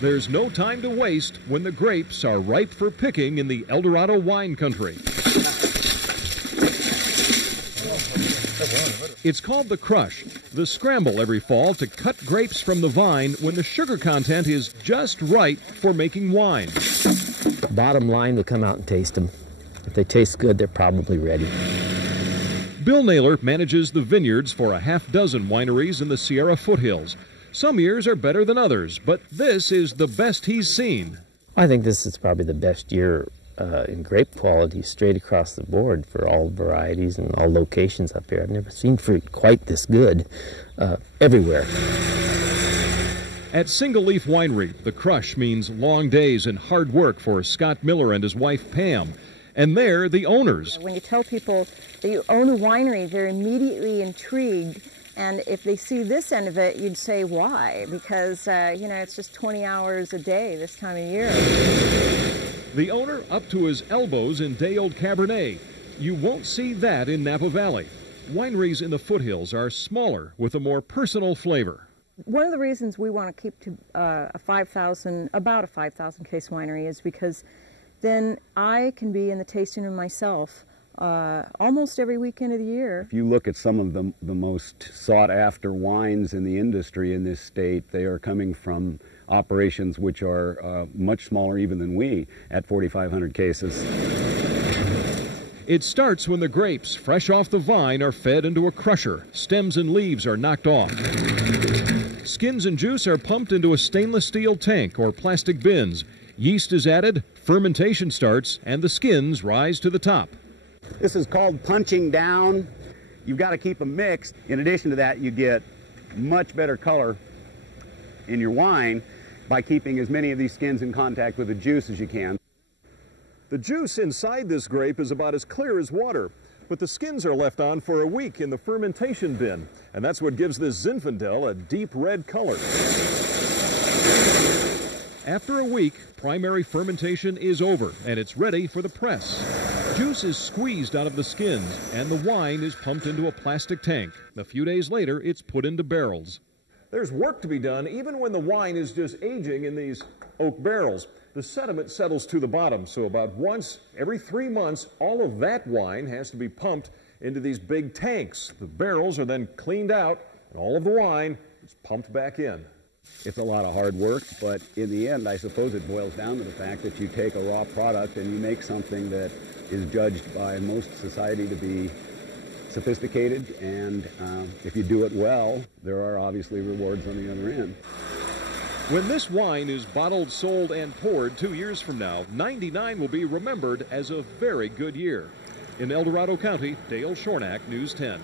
There's no time to waste when the grapes are ripe for picking in the El Dorado wine country. It's called the crush, the scramble every fall to cut grapes from the vine when the sugar content is just right for making wine. Bottom line, we'll come out and taste them. If they taste good, they're probably ready. Bill Naylor manages the vineyards for a half-dozen wineries in the Sierra foothills. Some years are better than others, but this is the best he's seen. I think this is probably the best year in grape quality straight across the board for all varieties and all locations up here. I've never seen fruit quite this good everywhere. At Single Leaf Winery, the crush means long days and hard work for Scott Miller and his wife Pam. And they're the owners. When you tell people that you own a winery, they're immediately intrigued. And if they see this end of it, you'd say, why? Because, it's just 20 hours a day this time of year. The owner up to his elbows in day-old Cabernet. You won't see that in Napa Valley. Wineries in the foothills are smaller with a more personal flavor. One of the reasons we want to keep to about a 5,000 case winery is because then I can be in the tasting room myself almost every weekend of the year. If you look at some of the most sought-after wines in the industry in this state, they are coming from operations which are much smaller even than we at 4,500 cases. It starts when the grapes, fresh off the vine, are fed into a crusher. Stems and leaves are knocked off. Skins and juice are pumped into a stainless steel tank or plastic bins. Yeast is added, fermentation starts, and the skins rise to the top. This is called punching down. You've got to keep them mixed. In addition to that, you get much better color in your wine by keeping as many of these skins in contact with the juice as you can. The juice inside this grape is about as clear as water, but the skins are left on for a week in the fermentation bin, and that's what gives this Zinfandel a deep red color. After a week, primary fermentation is over, and it's ready for the press. Juice is squeezed out of the skins, and the wine is pumped into a plastic tank. A few days later, it's put into barrels. There's work to be done even when the wine is just aging in these oak barrels. The sediment settles to the bottom, so about once every 3 months, all of that wine has to be pumped into these big tanks. The barrels are then cleaned out, and all of the wine is pumped back in. It's a lot of hard work, but in the end, I suppose it boils down to the fact that you take a raw product and you make something that is judged by most society to be sophisticated, and if you do it well, there are obviously rewards on the other end. When this wine is bottled, sold, and poured 2 years from now, 99 will be remembered as a very good year. In El Dorado County, Dale Shornack, News 10.